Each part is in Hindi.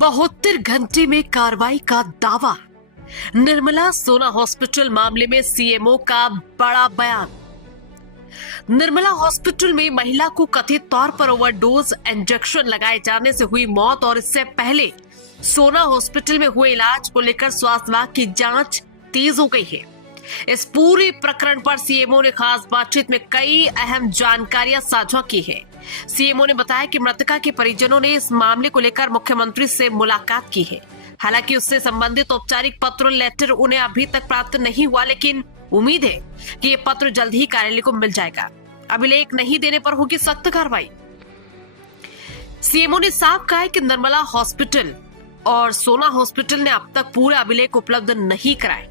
72 घंटे में कार्रवाई का दावा। निर्मला सोना हॉस्पिटल मामले में सीएमओ का बड़ा बयान। निर्मला हॉस्पिटल में महिला को कथित तौर पर ओवरडोज इंजेक्शन लगाए जाने से हुई मौत और इससे पहले सोना हॉस्पिटल में हुए इलाज को लेकर स्वास्थ्य विभाग की जांच तेज हो गई है। इस पूरे प्रकरण पर सीएमओ ने खास बातचीत में कई अहम जानकारियां साझा की है। सीएमओ ने बताया कि मृतका के परिजनों ने इस मामले को लेकर मुख्यमंत्री से मुलाकात की है। हालांकि उससे संबंधित औपचारिक पत्र लेटर उन्हें अभी तक प्राप्त नहीं हुआ, लेकिन उम्मीद है कि ये पत्र जल्द ही कार्यालय को मिल जाएगा। अभिलेख नहीं देने पर होगी सख्त कार्रवाई। सीएमओ ने साफ कहा है कि निर्मला हॉस्पिटल और सोना हॉस्पिटल ने अब तक पूरे अभिलेख उपलब्ध नहीं कराए।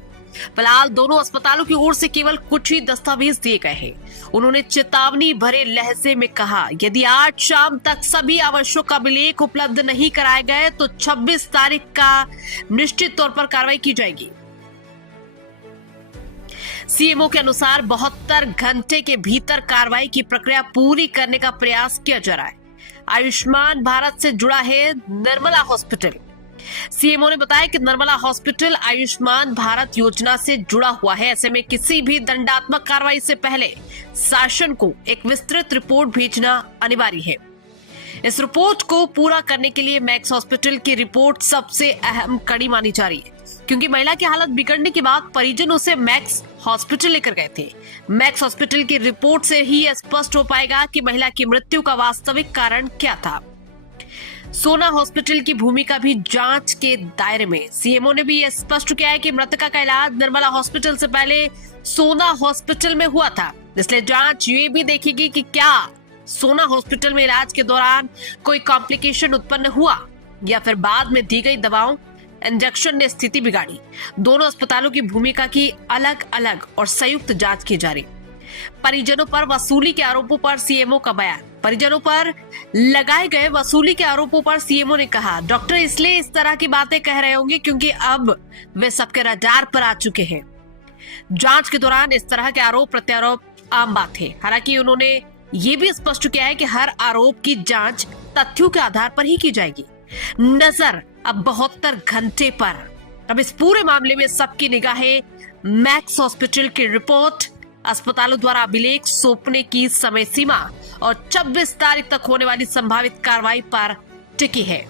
फिलहाल दोनों अस्पतालों की ओर से केवल कुछ ही दस्तावेज दिए गए हैं। उन्होंने चेतावनी भरे लहजे में कहा, यदि आज शाम तक सभी आवश्यक अभिलेख उपलब्ध नहीं कराए गए तो 26 तारीख का निश्चित तौर पर कार्रवाई की जाएगी। सीएमओ के अनुसार 72 घंटे के भीतर कार्रवाई की प्रक्रिया पूरी करने का प्रयास किया जा रहा है। आयुष्मान भारत से जुड़ा है निर्मला हॉस्पिटल। सीएमओ ने बताया कि निर्मला हॉस्पिटल आयुष्मान भारत योजना से जुड़ा हुआ है। ऐसे में किसी भी दंडात्मक कार्रवाई से पहले शासन को एक विस्तृत रिपोर्ट भेजना अनिवार्य है। इस रिपोर्ट को पूरा करने के लिए मैक्स हॉस्पिटल की रिपोर्ट सबसे अहम कड़ी मानी जा रही है, क्योंकि महिला की हालत बिगड़ने के बाद परिजन उसे मैक्स हॉस्पिटल लेकर गए थे। मैक्स हॉस्पिटल की रिपोर्ट से ही स्पष्ट हो पाएगा कि महिला की मृत्यु का वास्तविक कारण क्या था। सोना हॉस्पिटल की भूमिका भी जांच के दायरे में। सीएमओ ने भी यह स्पष्ट किया है कि मृतका का इलाज निर्मला हॉस्पिटल से पहले सोना हॉस्पिटल में हुआ था, इसलिए जांच ये भी देखेगी कि क्या सोना हॉस्पिटल में इलाज के दौरान कोई कॉम्प्लिकेशन उत्पन्न हुआ या फिर बाद में दी गई दवाओं इंजेक्शन ने स्थिति बिगाड़ी। दोनों अस्पतालों की भूमिका की अलग अलग और संयुक्त जांच की जा रही। परिजनों पर वसूली के आरोपों पर सीएमओ का बयान। परिजनों पर लगाए गए वसूली के आरोपों पर सीएमओ ने कहा, डॉक्टर इसलिए इस तरह की बातें कह रहे होंगे क्योंकि अब वे सबके रडार पर आ चुके हैं। जांच के दौरान इस तरह के आरोप प्रत्यारोप आम बात है। हालांकि उन्होंने ये भी स्पष्ट किया है कि हर आरोप की जांच तथ्यों के आधार पर ही की जाएगी। नजर अब 72 घंटे पर। अब इस पूरे मामले में सबकी निगाहें मैक्स हॉस्पिटल की रिपोर्ट, अस्पतालों द्वारा अभिलेख सौंपने की समय सीमा और 26 तारीख तक होने वाली संभावित कार्रवाई पर टिकी है।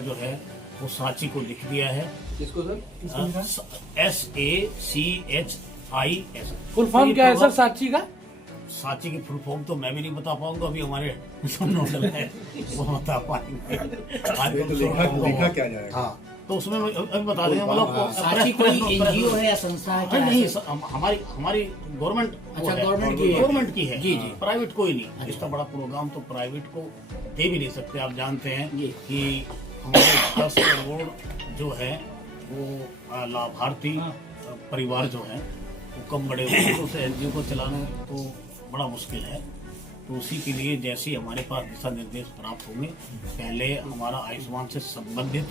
जो है वो सांची को लिख दिया है। किसको सर? SACHIS। फुल फॉर्म क्या है सर सांची का? सांची की फुल फॉर्म तो मैं भी नहीं बता पाऊंगा, अभी हमारे नोडल है वो बता पाएंगे। लिखा क्या जाएगा? हाँ, तो उसमें अभी बता देंगे। मतलब सांची कोई एनजीओ है या संस्था है? नहीं, हमारी गवर्नमेट। अच्छा, गवर्नमेंट की है। जी जी, प्राइवेट कोई नहीं। इतना बड़ा प्रोग्राम तो प्राइवेट को दे भी नहीं सकते। आप जानते हैं कि हमारे 10 करोड़ जो है वो लाभार्थी परिवार जो है वो कम बड़े हुए, तो उसे एनजीओ को चलाना तो बड़ा मुश्किल है। तो उसी के लिए जैसे ही हमारे पास दिशा निर्देश प्राप्त होंगे, पहले हमारा आयुष्मान से संबंधित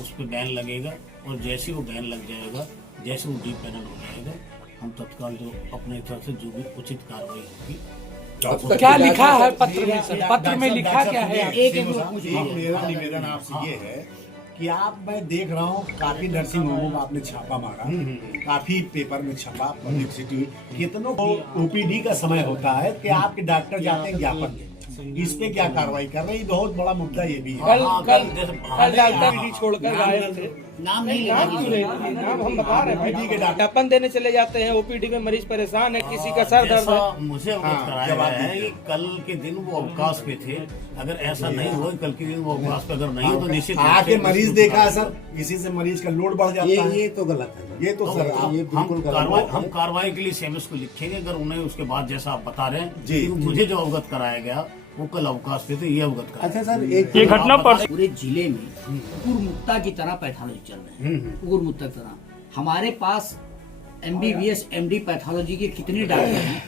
उस पर बैन लगेगा और जैसे वो बैन लग जाएगा, जैसे वो डी पैनल हो जाएगा, हम तत्काल जो अपने तरफ से जो भी उचित कार्रवाई होगी। क्या लिखा है पत्र में सर? पत्र में लिखा क्या है? मेरा निवेदन आपसे ये है कि मैं देख रहा हूँ काफी नर्सिंग होमों का आपने छापा मारा, काफी पेपर में छपा, पब्लिसिटी, कितनों को ओपीडी का समय होता है कि आपके डॉक्टर जाते हैं ज्ञापन देने। इस पे क्या कार्रवाई कर रही? बहुत बड़ा मुद्दा ये भी है। कल डॉक्टर छोड़कर गायब थे। नाम नहीं नाम हम बता रहे हैं। ज्ञापन देने चले जाते हैं, ओपीडी में मरीज परेशान है, किसी का सर दर्द है। मुझे अवगत कराया गया है कि कल के दिन वो अवकाश पे थे। अगर ऐसा नहीं हुआ, कल के दिन वो अवकाश पे अगर नहीं हो तो निश्चित आके मरीज देखा है सर, इसी से मरीज का लोड बढ़ जाता है। ये तो गलत है। ये तो सर हम कार्रवाई के लिए सीएमएस को लिखेंगे। अगर उन्हें उसके बाद जैसा आप बता रहे हैं, मुझे जो अवगत कराया गया वो कल अवकाश पे थे, ये अवगत कराया। अच्छा सर, ये घटना पर पूरे जिले में कुकुर मुक्ता की तरह पैथोलॉजी चल रहे हैं। कुकुर मुक्ता की तरह हमारे पास MBBS MD पैथोलॉजी के कितने डॉक्टर हैं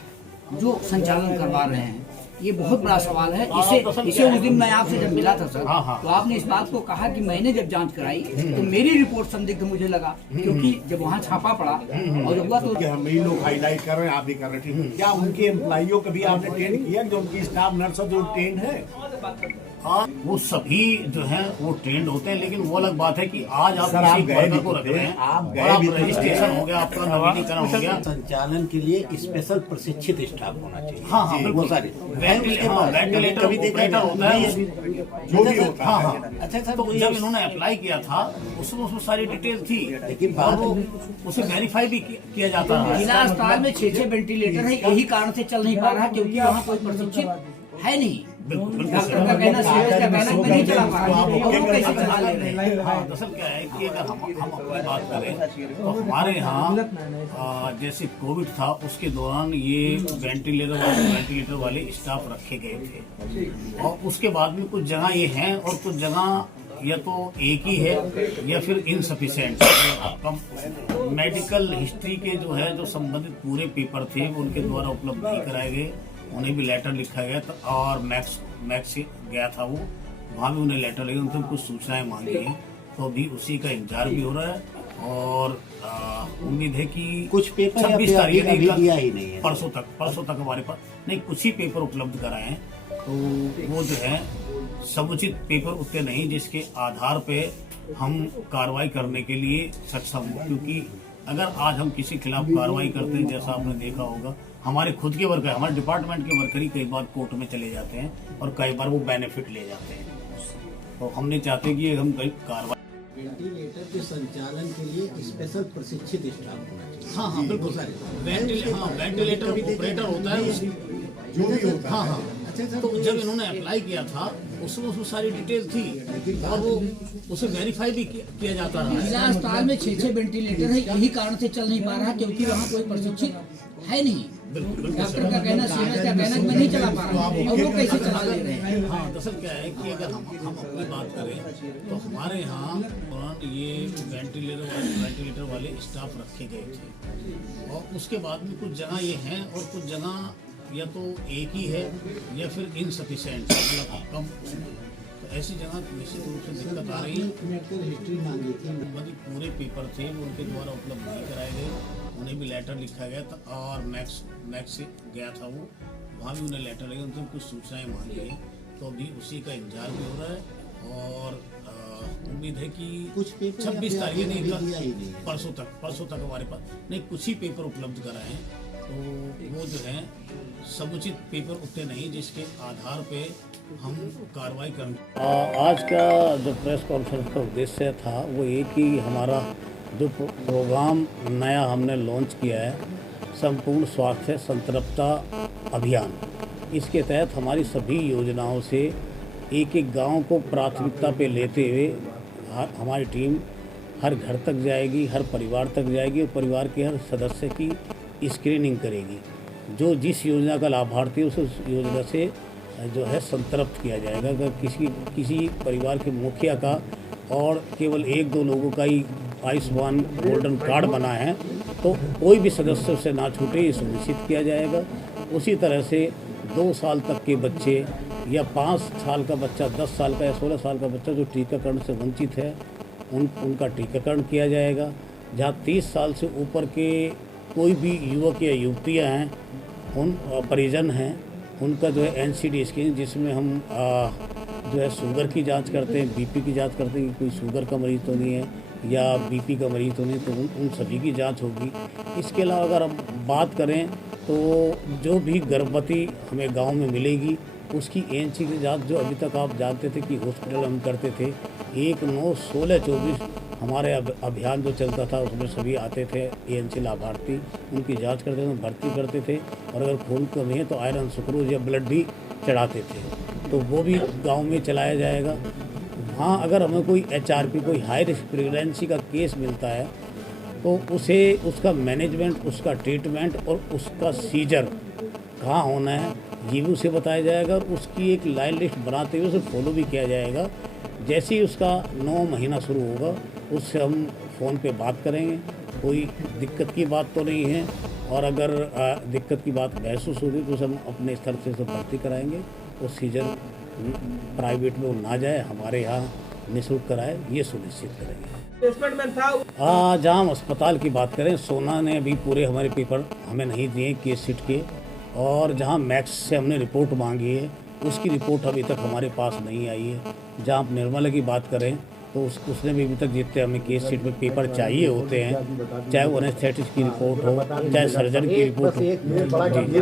जो संचालन करवा रहे हैं? ये बहुत बड़ा सवाल है। इसे उस दिन मैं आपसे जब मिला था सर, तो आपने इस बात को कहा कि मैंने जब जांच कराई तो मेरी रिपोर्ट संदिग्ध मुझे लगा, क्योंकि जब वहाँ छापा पड़ा और जब हुआ तो हम ही लोग हाईलाइट कर रहे हैं, आप भी कर रहे हैं। क्या उनके एम्प्लॉइयों को भी आपने ट्रेन किया? जो उनकी स्टाफ नर्स जो ट्रेन है और वो सभी जो है वो ट्रेंड होते हैं, लेकिन वो अलग बात है कि आज आप सर, आप किसी गए वर्कर भी को तो रख थे, रहे हैं आप और गए आप भी तो थे। रजिस्ट्रेशन हो गया, आपका नवीनीकरण हो गया। संचालन के लिए स्पेशल प्रशिक्षित स्टाफ होना चाहिए। हाँ हाँ वो बिल्कुल, सारे वेंटिलेटर कभी देखा ऑपरेटर होता है जो भी होता हाँ है। हाँ। अच्छा सर, तो जब इन्होंने अप्लाई किया था उसमें सारी डिटेल थी, लेकिन और वो उसे वेरीफाई भी किया जाता है। जिला अस्पताल में 6 वेंटिलेटर है, यही कारण से चल नहीं पा रहा क्योंकि वहाँ कोई प्रशिक्षित है नहीं। बिल्कुल डॉक्टर का कहना, सीएस का कहना कि नहीं चला पा रहा, और वो कैसे चला ले रहे हैं? हाँ, दरअसल क्या है कि अगर हम अपनी बात करें तो हमारे यहाँ जैसे कोविड था उसके दौरान ये वेंटिलेटर वाले स्टाफ रखे गए थे, और उसके बाद में कुछ जगह ये हैं और कुछ जगह या तो एक ही है या फिर इनसफिशिएंट। मेडिकल हिस्ट्री के जो है जो संबंधित पूरे पेपर थे वो उनके द्वारा उपलब्ध नहीं कराए गए, उन्हें भी लेटर लिखा गया था, और मैक्स से गया था वो, वहाँ भी उन्हें लेटर लगे, उनसे कुछ सूचनाएं मांगी हैं, तो अभी उसी का इंतजार भी हो रहा है। और उम्मीद है कि कुछ पेपर 26 तारीख अभी दिया ही नहीं है। परसों तक हमारे पास नहीं, कुछ ही पेपर उपलब्ध कराए हैं, तो वो जो है समुचित पेपर उतने नहीं जिसके आधार पे हम कार्रवाई करने के लिए सक्षम हो। क्योंकि अगर आज हम किसी खिलाफ कार्रवाई करते हैं, जैसा आपने देखा होगा, हमारे खुद के वर्कर, हमारे डिपार्टमेंट के वर्कर ही कई बार कोर्ट में चले जाते हैं और कई बार वो बेनिफिट ले जाते हैं, तो हम नहीं चाहते कि हम कई कार्रवाई। वेंटिलेटर के संचालन के लिए स्पेशल प्रशिक्षित स्टाफ होना चाहिए। हाँ हाँ बिल्कुल, वेंटिलेटर ऑपरेटर होता है जो भी होता हाँ है। हाँ। तो जब इन्होंने अप्लाई किया था उसमें सारी डिटेल थी, और वो उसे वेरीफाई भी किया जाता है। जिला अस्पताल में 6 वेंटिलेटर है, यही कारण से चल नहीं पा रहा क्योंकि वहाँ कोई प्रशिक्षित है नहीं। डॉक्टर का कहना, सीएस का कहना कि नहीं चला पा रहा, और वो कैसे चला ले रहे हैं? हाँ, दरअसल क्या है कि अगर हम अपनी बात करें तो हमारे यहाँ ये वेंटिलेटर वाले स्टाफ रखे गए थे, और उसके बाद में कुछ जगह ये हैं और कुछ जगह या तो एक ही है या फिर इनसफिशिएंट, मतलब कम। तो ऐसी जगह निश्चित रूप से दिक्कत आ रही है। मेडिकल हिस्ट्री मांगी थी, पूरे पेपर थे वो उनके द्वारा उपलब्ध नहीं कराए गए, उन्हें भी लेटर लिखा गया था, और मैक्स से गया था वो, वहाँ भी उन्हें लेटर लगे, उनसे कुछ सूचनाएं मांगी हैं, तो अभी उसी का इंतजार भी हो रहा है। और उम्मीद है कि कुछ पेपर 26 तारीख अभी नहीं, दिया ही नहीं है। परसों तक हमारे पास नहीं, कुछ ही पेपर उपलब्ध कराए हैं, तो वो जो है समुचित पेपर उतने नहीं जिसके आधार पे हम कार्रवाई करें। आज का जो प्रेस कॉन्फ्रेंस का उद्देश्य था वो एक ही, हमारा जो प्रोग्राम नया हमने लॉन्च किया है, संपूर्ण स्वास्थ्य संतृप्ता अभियान, इसके तहत हमारी सभी योजनाओं से एक गांव को प्राथमिकता पे लेते हुए हमारी टीम हर घर तक जाएगी, हर परिवार तक जाएगी, और परिवार के हर सदस्य की स्क्रीनिंग करेगी। जो जिस योजना का लाभार्थी उस योजना से जो है संतृप्त किया जाएगा। अगर किसी परिवार के मुखिया का और केवल 1-2 लोगों का ही आयुष्मान गोल्डन कार्ड बना है तो कोई भी सदस्य उससे ना छूटे, ये सुनिश्चित किया जाएगा। उसी तरह से 2 साल तक के बच्चे या 5 साल का बच्चा, 10 साल का या 16 साल का बच्चा जो टीकाकरण से वंचित है उनका टीकाकरण किया जाएगा। जहाँ 30 साल से ऊपर के कोई भी युवक या युवतियाँ हैं, उन परिजन हैं, उनका जो है NCD स्क्रीनिंग, जिसमें हम जो है शुगर की जांच करते हैं, BP की जांच करते हैं कि कोई शुगर का मरीज़ तो नहीं है या BP का मरीज़ तो नहीं, तो उन सभी की जांच होगी। इसके अलावा अगर हम बात करें तो जो भी गर्भवती हमें गांव में मिलेगी उसकी ANC की जांच, जो अभी तक आप जानते थे कि हॉस्पिटल हम करते थे, 1/9/16/24 हमारे अभियान जो चलता था उसमें सभी आते थे ANC लाभार्थी, उनकी जांच करते थे, भर्ती करते थे, और अगर खून कमी है तो आयरन सुक्रोज या ब्लड भी चढ़ाते थे, तो वो भी गांव में चलाया जाएगा। हाँ, अगर हमें कोई HRP, कोई हाई रिस्क प्रेगनेंसी का केस मिलता है तो उसे उसका मैनेजमेंट, उसका ट्रीटमेंट और उसका सीजर कहाँ होना है ये भी उसे बताया जाएगा, और उसकी एक लाइन लिस्ट बनाते हुए उसे फॉलो भी किया जाएगा। जैसे ही उसका 9 महीना शुरू होगा उससे हम फ़ोन पे बात करेंगे, कोई दिक्कत की बात तो नहीं है, और अगर दिक्कत की बात महसूस होगी तो उसे हम अपने स्तर से भर्ती कराएंगे, और सीजर प्राइवेट में वो ना जाए, हमारे यहाँ निःशुल्क कराए, ये सुनिश्चित करेंगे। जहाँ हम अस्पताल की बात करें, सोना ने अभी पूरे हमारे पेपर हमें नहीं दिए केस सीट के, और जहाँ मैक्स से हमने रिपोर्ट मांगी है उसकी रिपोर्ट अभी तक हमारे पास नहीं आई है। जहाँ आप निर्मला की बात करें तो उसने भी अभी तक जितने हमें केस शीट में पेपर चाहिए होते हैं, चाहे वो एनेस्थेटिस्ट की रिपोर्ट हो, चाहे सर्जन की रिपोर्ट हो, जी।